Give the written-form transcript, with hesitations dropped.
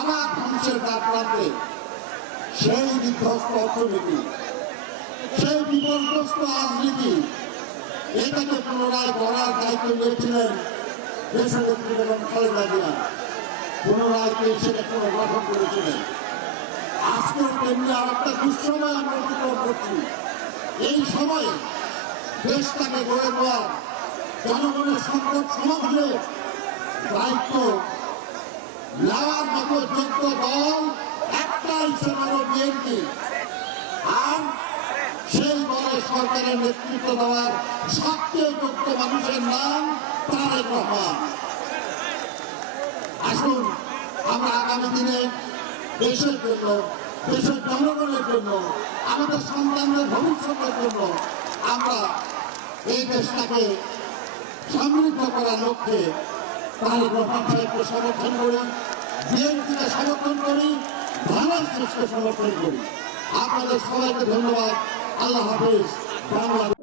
আবার ধ্বংসের দ্বার প্রান্তে। সেই বিধ্বস্ত অর্থনীতি, সেই বিপর্যস্ত রাজনীতি, এটাকে পুনরায় করার দায়িত্ব নিয়েছিলেন দেশনেত্রী বেগম খালেদা জিয়া। পুনরায় সেটা পুনর্গঠন করেছিলেন। আজকেও তেমনি আর একটা দুঃসময় আমরা অতিক্রম করছি। এই সময়ে দেশটাকে গড়ে দেওয়ার জনগণের সংকট সমাধানের দায়িত্ব নেওয়ার মতো যোগ্য দল একটাই, সেটা হলো বিএনপি। আর সেই দলের সরকারের নেতৃত্ব দেওয়ার সবচেয়ে যোগ্য মানুষের নাম তারেক রহমান। আসুন আমরা আগামী দিনে দেশের জন্য, দেশের জনগণের জন্য, আমাদের সন্তানদের ভবিষ্যতের জন্য আমরা এই দেশটাকে সমৃদ্ধ করার লক্ষ্যে তারেক রহমান সাহেবকে সমর্থন করি, বিএনপিকে সমর্থন করি, ধানের শেষকে সমর্থন করি। আপনাদের সবাইকে ধন্যবাদ। আল্লাহ হাফেজ। বাংলাদেশ।